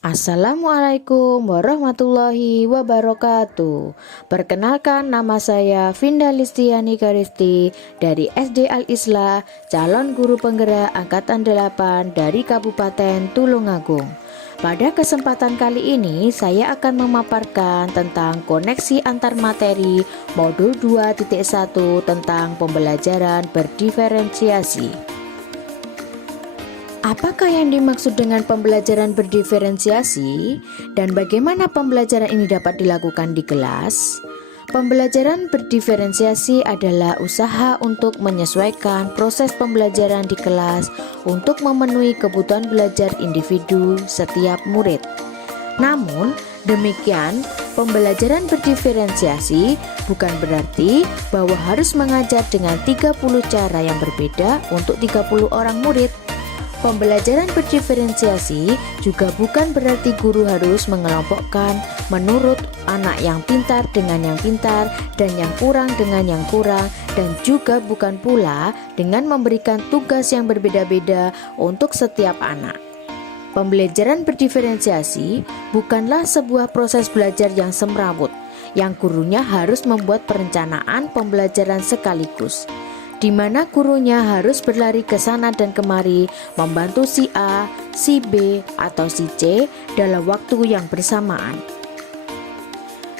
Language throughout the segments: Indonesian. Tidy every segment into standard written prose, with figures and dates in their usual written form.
Assalamualaikum warahmatullahi wabarakatuh. Perkenalkan, nama saya Vinda Listiani Karisti dari SD Al Islah, calon guru penggerak angkatan 8 dari Kabupaten Tulungagung. Pada kesempatan kali ini saya akan memaparkan tentang koneksi antar materi modul 2.1 tentang pembelajaran berdiferensiasi. Apakah yang dimaksud dengan pembelajaran berdiferensiasi dan bagaimana pembelajaran ini dapat dilakukan di kelas? Pembelajaran berdiferensiasi adalah usaha untuk menyesuaikan proses pembelajaran di kelas untuk memenuhi kebutuhan belajar individu setiap murid. Namun, demikian, pembelajaran berdiferensiasi bukan berarti bahwa harus mengajar dengan 30 cara yang berbeda untuk 30 orang murid. Pembelajaran berdiferensiasi juga bukan berarti guru harus mengelompokkan menurut anak yang pintar dengan yang pintar dan yang kurang dengan yang kurang, dan juga bukan pula dengan memberikan tugas yang berbeda-beda untuk setiap anak. Pembelajaran berdiferensiasi bukanlah sebuah proses belajar yang semrawut, yang gurunya harus membuat perencanaan pembelajaran sekaligus, di mana gurunya harus berlari ke sana dan kemari membantu si A, si B, atau si C dalam waktu yang bersamaan.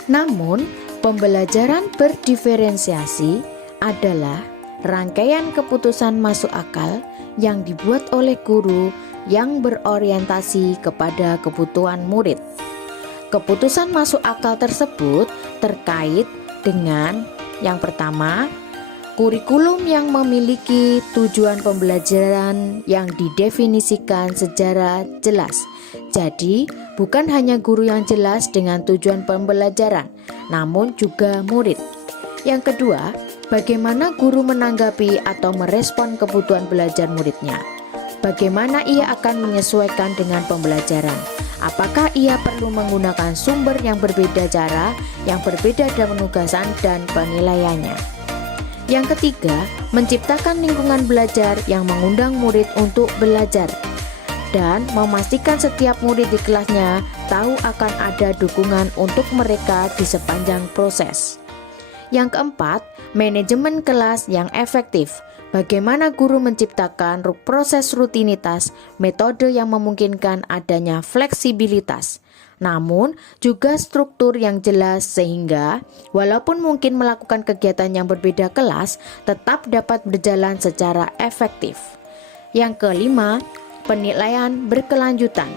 Namun, pembelajaran berdiferensiasi adalah rangkaian keputusan masuk akal yang dibuat oleh guru yang berorientasi kepada kebutuhan murid. Keputusan masuk akal tersebut terkait dengan yang pertama, kurikulum yang memiliki tujuan pembelajaran yang didefinisikan secara jelas. Jadi, bukan hanya guru yang jelas dengan tujuan pembelajaran, namun juga murid. Yang kedua, bagaimana guru menanggapi atau merespon kebutuhan belajar muridnya. Bagaimana ia akan menyesuaikan dengan pembelajaran. Apakah ia perlu menggunakan sumber yang berbeda, cara yang berbeda dalam penugasan dan penilaiannya. Yang ketiga, menciptakan lingkungan belajar yang mengundang murid untuk belajar dan memastikan setiap murid di kelasnya tahu akan ada dukungan untuk mereka di sepanjang proses. Yang keempat, manajemen kelas yang efektif. Bagaimana guru menciptakan proses rutinitas, metode yang memungkinkan adanya fleksibilitas, namun juga struktur yang jelas sehingga walaupun mungkin melakukan kegiatan yang berbeda kelas tetap dapat berjalan secara efektif. Yang kelima, penilaian berkelanjutan.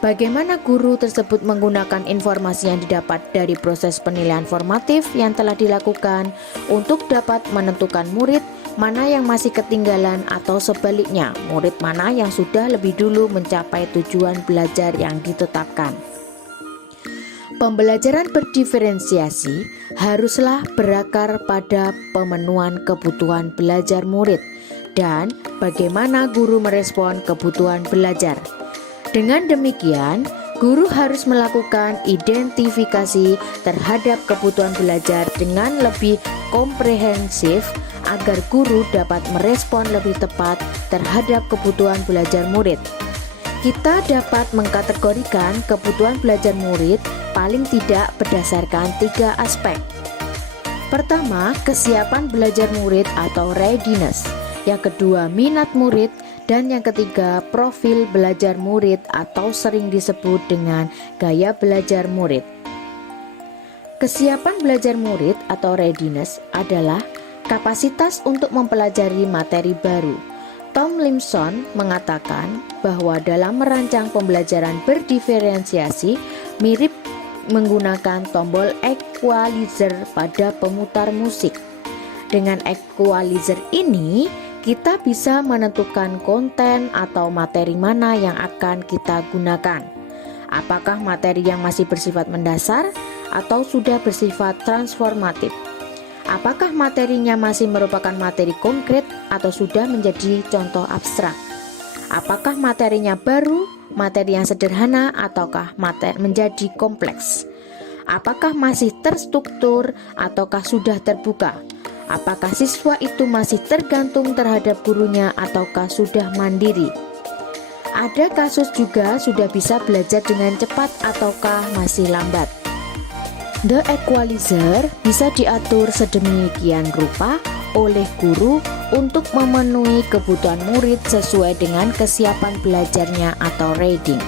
Bagaimana guru tersebut menggunakan informasi yang didapat dari proses penilaian formatif yang telah dilakukan untuk dapat menentukan murid mana yang masih ketinggalan atau sebaliknya, murid mana yang sudah lebih dulu mencapai tujuan belajar yang ditetapkan. Pembelajaran berdiferensiasi haruslah berakar pada pemenuhan kebutuhan belajar murid dan bagaimana guru merespon kebutuhan belajar. Dengan demikian, guru harus melakukan identifikasi terhadap kebutuhan belajar dengan lebih komprehensif agar guru dapat merespon lebih tepat terhadap kebutuhan belajar murid. Kita dapat mengkategorikan kebutuhan belajar murid paling tidak berdasarkan 3 aspek. Pertama, kesiapan belajar murid atau readiness. Yang kedua, minat murid. Dan yang ketiga, profil belajar murid atau sering disebut dengan gaya belajar murid. Kesiapan belajar murid atau readiness adalah kapasitas untuk mempelajari materi baru. Tom Limson mengatakan bahwa dalam merancang pembelajaran berdiferensiasi mirip menggunakan tombol equalizer pada pemutar musik. Dengan equalizer ini, kita bisa menentukan konten atau materi mana yang akan kita gunakan. Apakah materi yang masih bersifat mendasar atau sudah bersifat transformatif? Apakah materinya masih merupakan materi konkret atau sudah menjadi contoh abstrak? Apakah materinya baru, materi yang sederhana, ataukah materi menjadi kompleks? Apakah masih terstruktur ataukah sudah terbuka? Apakah siswa itu masih tergantung terhadap gurunya ataukah sudah mandiri? Ada kasus juga sudah bisa belajar dengan cepat ataukah masih lambat. The equalizer bisa diatur sedemikian rupa oleh guru untuk memenuhi kebutuhan murid sesuai dengan kesiapan belajarnya atau reading.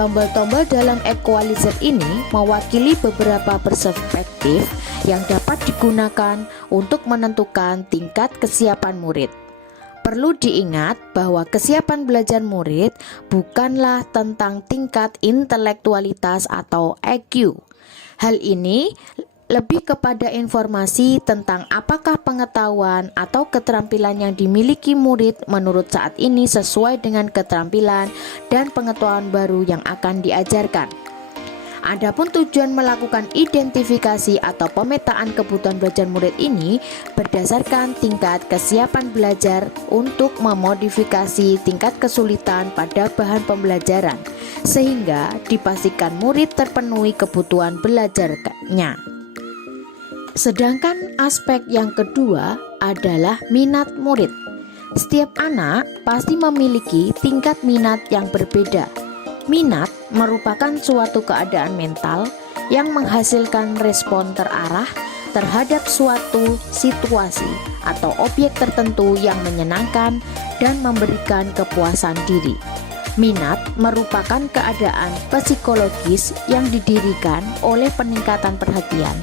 Tombol-tombol dalam equalizer ini mewakili beberapa perspektif yang dapat digunakan untuk menentukan tingkat kesiapan murid. Perlu diingat bahwa kesiapan belajar murid bukanlah tentang tingkat intelektualitas atau EQ. Hal ini lebih kepada informasi tentang apakah pengetahuan atau keterampilan yang dimiliki murid menurut saat ini sesuai dengan keterampilan dan pengetahuan baru yang akan diajarkan. Adapun tujuan melakukan identifikasi atau pemetaan kebutuhan belajar murid ini berdasarkan tingkat kesiapan belajar untuk memodifikasi tingkat kesulitan pada bahan pembelajaran sehingga dipastikan murid terpenuhi kebutuhan belajarnya. Sedangkan aspek yang kedua adalah minat murid. Setiap anak pasti memiliki tingkat minat yang berbeda. Minat merupakan suatu keadaan mental yang menghasilkan respon terarah terhadap suatu situasi atau objek tertentu yang menyenangkan dan memberikan kepuasan diri. Minat merupakan keadaan psikologis yang didirikan oleh peningkatan perhatian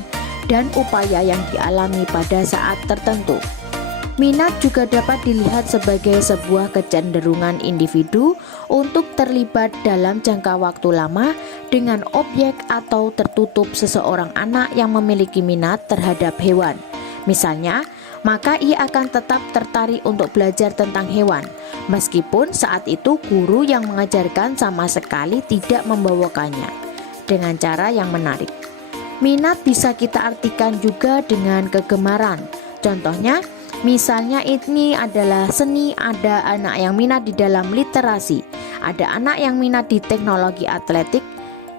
dan upaya yang dialami pada saat tertentu. Minat juga dapat dilihat sebagai sebuah kecenderungan individu untuk terlibat dalam jangka waktu lama dengan objek atau tertutup seseorang anak yang memiliki minat terhadap hewan. Misalnya, maka ia akan tetap tertarik untuk belajar tentang hewan, meskipun saat itu guru yang mengajarkan sama sekali tidak membawakannya. Dengan cara yang menarik, minat bisa kita artikan juga dengan kegemaran. Contohnya, misalnya ini adalah seni, ada anak yang minat di dalam literasi, ada anak yang minat di teknologi atletik,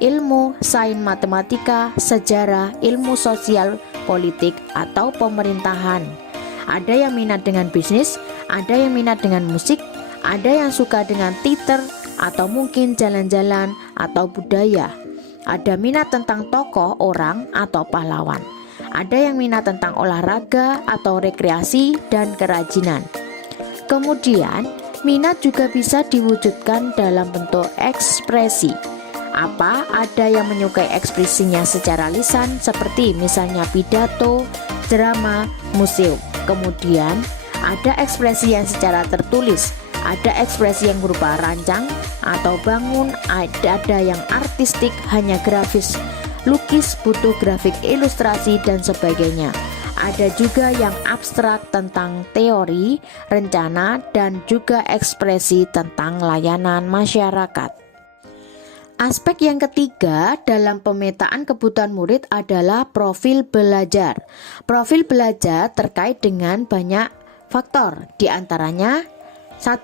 ilmu, sains matematika, sejarah, ilmu sosial, politik, atau pemerintahan. Ada yang minat dengan bisnis, ada yang minat dengan musik, ada yang suka dengan teater, atau mungkin jalan-jalan atau budaya. Ada minat tentang tokoh, orang, atau pahlawan. Ada yang minat tentang olahraga atau rekreasi dan kerajinan. Kemudian, minat juga bisa diwujudkan dalam bentuk ekspresi. Ada yang menyukai ekspresinya secara lisan seperti misalnya pidato, drama, museum. Kemudian, ada ekspresi yang secara tertulis, ada ekspresi yang berupa rancang atau bangun, ada yang artistik, hanya grafis, lukis, butuh grafik ilustrasi dan sebagainya. Ada juga yang abstrak tentang teori, rencana, dan juga ekspresi tentang layanan masyarakat. Aspek yang ketiga dalam pemetaan kebutuhan murid adalah profil belajar. Profil belajar terkait dengan banyak faktor, diantaranya 1.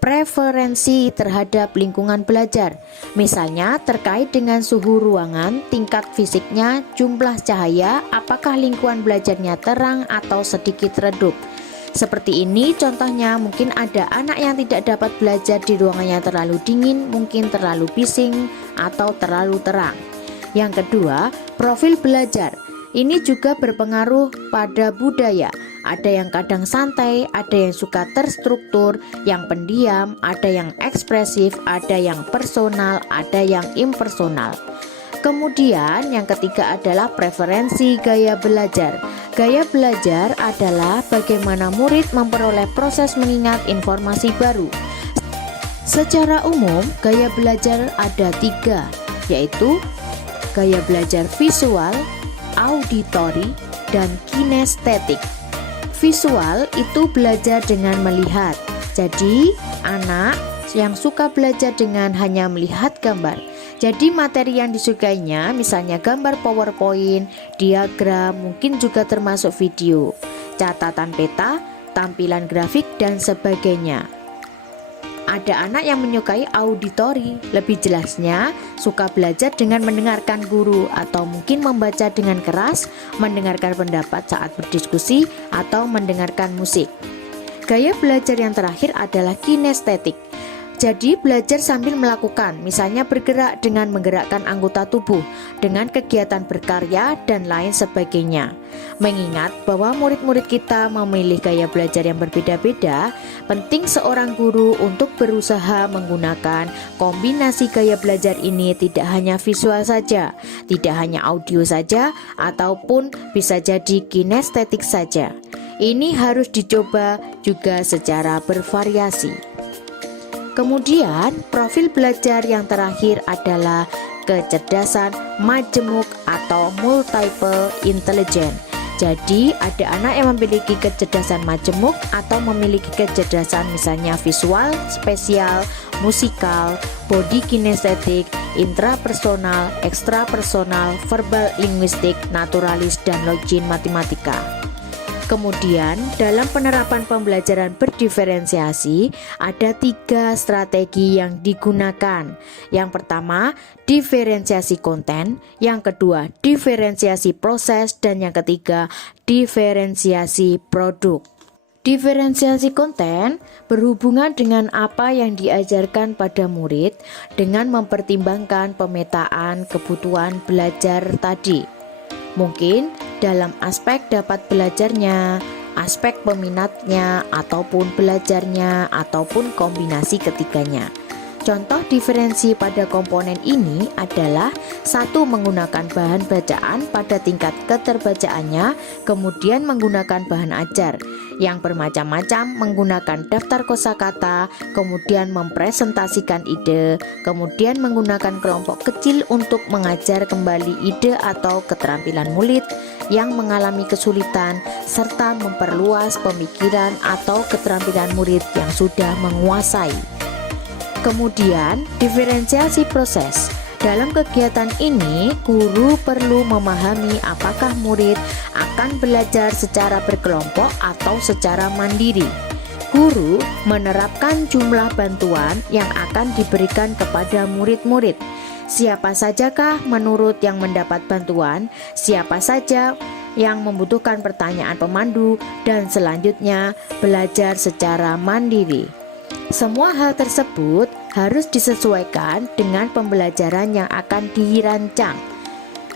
Preferensi terhadap lingkungan belajar. Misalnya terkait dengan suhu ruangan, tingkat fisiknya, jumlah cahaya, apakah lingkungan belajarnya terang atau sedikit redup. Seperti ini contohnya, mungkin ada anak yang tidak dapat belajar di ruangannya terlalu dingin, mungkin terlalu bising, atau terlalu terang. Yang kedua, profil belajar. Ini juga berpengaruh pada budaya. Ada yang kadang santai, ada yang suka terstruktur, yang pendiam, ada yang ekspresif, ada yang personal, ada yang impersonal. Kemudian yang ketiga adalah preferensi gaya belajar. Gaya belajar adalah bagaimana murid memperoleh proses mengingat informasi baru. Secara umum, gaya belajar ada 3, yaitu gaya belajar visual, auditori, dan kinestetik. Visual itu belajar dengan melihat. Jadi, anak yang suka belajar dengan hanya melihat gambar. Jadi materi yang disukainya misalnya gambar PowerPoint, diagram, mungkin juga termasuk video, catatan peta, tampilan grafik, dan sebagainya. Ada anak yang menyukai auditori, lebih jelasnya suka belajar dengan mendengarkan guru atau mungkin membaca dengan keras, mendengarkan pendapat saat berdiskusi, atau mendengarkan musik. Gaya belajar yang terakhir adalah kinestetik. Jadi belajar sambil melakukan, misalnya bergerak dengan menggerakkan anggota tubuh, dengan kegiatan berkarya dan lain sebagainya. Mengingat bahwa murid-murid kita memilih gaya belajar yang berbeda-beda, penting seorang guru untuk berusaha menggunakan kombinasi gaya belajar ini tidak hanya visual saja, tidak hanya audio saja, ataupun bisa jadi kinestetik saja. Ini harus dicoba juga secara bervariasi. Kemudian, profil belajar yang terakhir adalah kecerdasan majemuk atau multiple intelligence. Jadi, ada anak yang memiliki kecerdasan majemuk atau memiliki kecerdasan misalnya visual, spesial, musikal, body kinestetik, intrapersonal, ekstrapersonal, verbal linguistik, naturalis, dan login matematika. Kemudian, dalam penerapan pembelajaran berdiferensiasi, ada 3 strategi yang digunakan. Yang pertama, diferensiasi konten. Yang kedua, diferensiasi proses. Dan yang ketiga, diferensiasi produk. Diferensiasi konten berhubungan dengan apa yang diajarkan pada murid dengan mempertimbangkan pemetaan kebutuhan belajar tadi. Mungkin dalam aspek dapat belajarnya, aspek peminatnya, ataupun belajarnya, ataupun kombinasi ketiganya. Contoh diferensi pada komponen ini adalah 1. Menggunakan bahan bacaan pada tingkat keterbacaannya, kemudian menggunakan bahan ajar yang bermacam-macam, menggunakan daftar kosakata, kemudian mempresentasikan ide, kemudian menggunakan kelompok kecil untuk mengajar kembali ide atau keterampilan murid yang mengalami kesulitan, serta memperluas pemikiran atau keterampilan murid yang sudah menguasai. Kemudian, diferensiasi proses. Dalam kegiatan ini, guru perlu memahami apakah murid akan belajar secara berkelompok atau secara mandiri. Guru menerapkan jumlah bantuan yang akan diberikan kepada murid-murid. Siapa sajakah menurut yang mendapat bantuan, siapa saja yang membutuhkan pertanyaan pemandu, dan selanjutnya belajar secara mandiri. Semua hal tersebut harus disesuaikan dengan pembelajaran yang akan dirancang.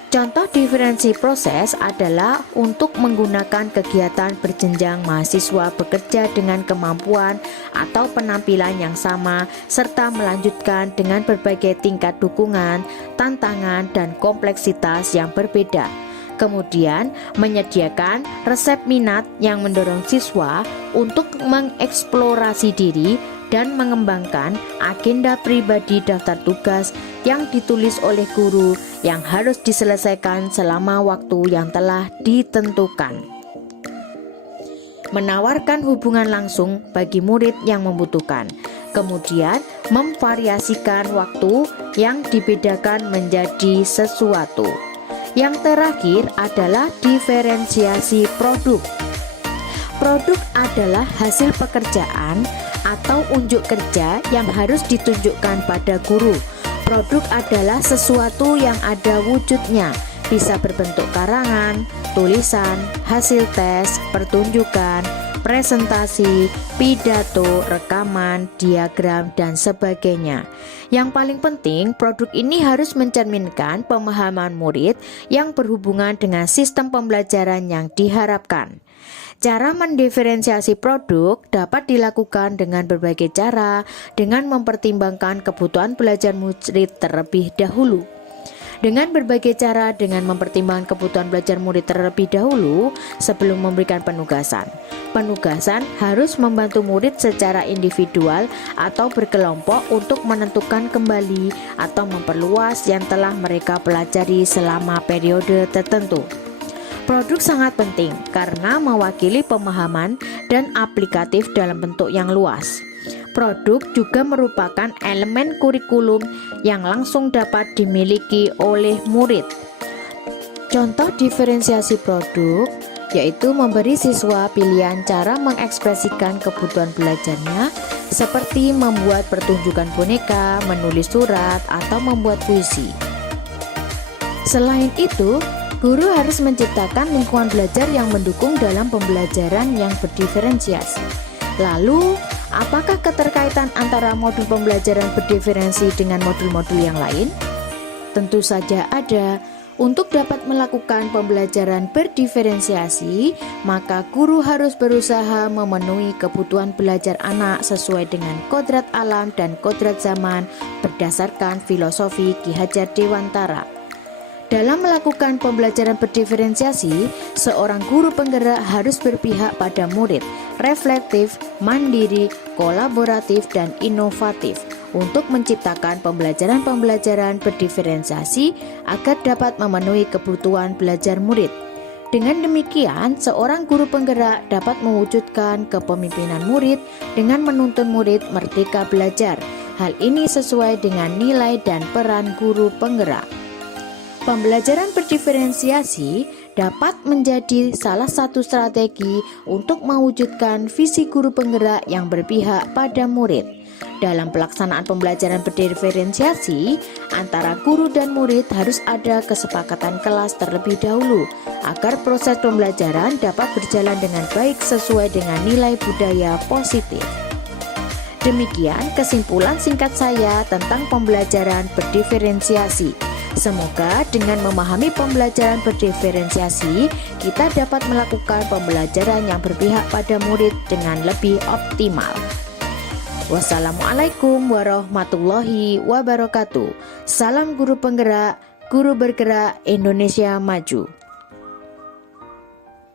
Contoh diferensi proses adalah untuk menggunakan kegiatan berjenjang mahasiswa bekerja dengan kemampuan atau penampilan yang sama, serta melanjutkan dengan berbagai tingkat dukungan, tantangan, dan kompleksitas yang berbeda. Kemudian menyediakan resep minat yang mendorong siswa untuk mengeksplorasi diri dan mengembangkan agenda pribadi daftar tugas yang ditulis oleh guru yang harus diselesaikan selama waktu yang telah ditentukan. Menawarkan hubungan langsung bagi murid yang membutuhkan. Kemudian memvariasikan waktu yang dibedakan menjadi sesuatu. Yang terakhir adalah diferensiasi produk. Produk adalah hasil pekerjaan atau unjuk kerja yang harus ditunjukkan pada guru. Produk adalah sesuatu yang ada wujudnya, bisa berbentuk karangan, tulisan, hasil tes, pertunjukan, presentasi, pidato, rekaman, diagram, dan sebagainya. Yang paling penting, produk ini harus mencerminkan pemahaman murid yang berhubungan dengan sistem pembelajaran yang diharapkan. Cara mendiferensiasi produk dapat dilakukan dengan berbagai cara, dengan mempertimbangkan kebutuhan belajar murid terlebih dahulu. Dengan berbagai cara, dengan mempertimbangkan kebutuhan belajar murid terlebih dahulu sebelum memberikan penugasan. Penugasan harus membantu murid secara individual atau berkelompok untuk menentukan kembali atau memperluas yang telah mereka pelajari selama periode tertentu. Produk sangat penting karena mewakili pemahaman dan aplikatif dalam bentuk yang luas. Produk juga merupakan elemen kurikulum yang langsung dapat dimiliki oleh murid. Contoh diferensiasi produk yaitu memberi siswa pilihan cara mengekspresikan kebutuhan belajarnya seperti membuat pertunjukan boneka, menulis surat, atau membuat puisi. Selain itu, guru harus menciptakan lingkungan belajar yang mendukung dalam pembelajaran yang berdiferensiasi. Lalu, Apakah keterkaitan antara modul pembelajaran berdiferensi dengan modul-modul yang lain? Tentu saja ada. Untuk dapat melakukan pembelajaran berdiferensiasi, maka guru harus berusaha memenuhi kebutuhan belajar anak sesuai dengan kodrat alam dan kodrat zaman berdasarkan filosofi Ki Hajar Dewantara. Dalam melakukan pembelajaran berdiferensiasi, seorang guru penggerak harus berpihak pada murid, reflektif, mandiri, kolaboratif, dan inovatif untuk menciptakan pembelajaran-pembelajaran berdiferensiasi agar dapat memenuhi kebutuhan belajar murid. Dengan demikian, seorang guru penggerak dapat mewujudkan kepemimpinan murid dengan menuntun murid merdeka belajar. Hal ini sesuai dengan nilai dan peran guru penggerak. Pembelajaran berdiferensiasi dapat menjadi salah satu strategi untuk mewujudkan visi guru penggerak yang berpihak pada murid. Dalam pelaksanaan pembelajaran berdiferensiasi, antara guru dan murid harus ada kesepakatan kelas terlebih dahulu agar proses pembelajaran dapat berjalan dengan baik sesuai dengan nilai budaya positif. Demikian kesimpulan singkat saya tentang pembelajaran berdiferensiasi. Semoga dengan memahami pembelajaran berdiferensiasi, kita dapat melakukan pembelajaran yang berpihak pada murid dengan lebih optimal. Wassalamualaikum warahmatullahi wabarakatuh. Salam guru penggerak, guru bergerak, Indonesia maju.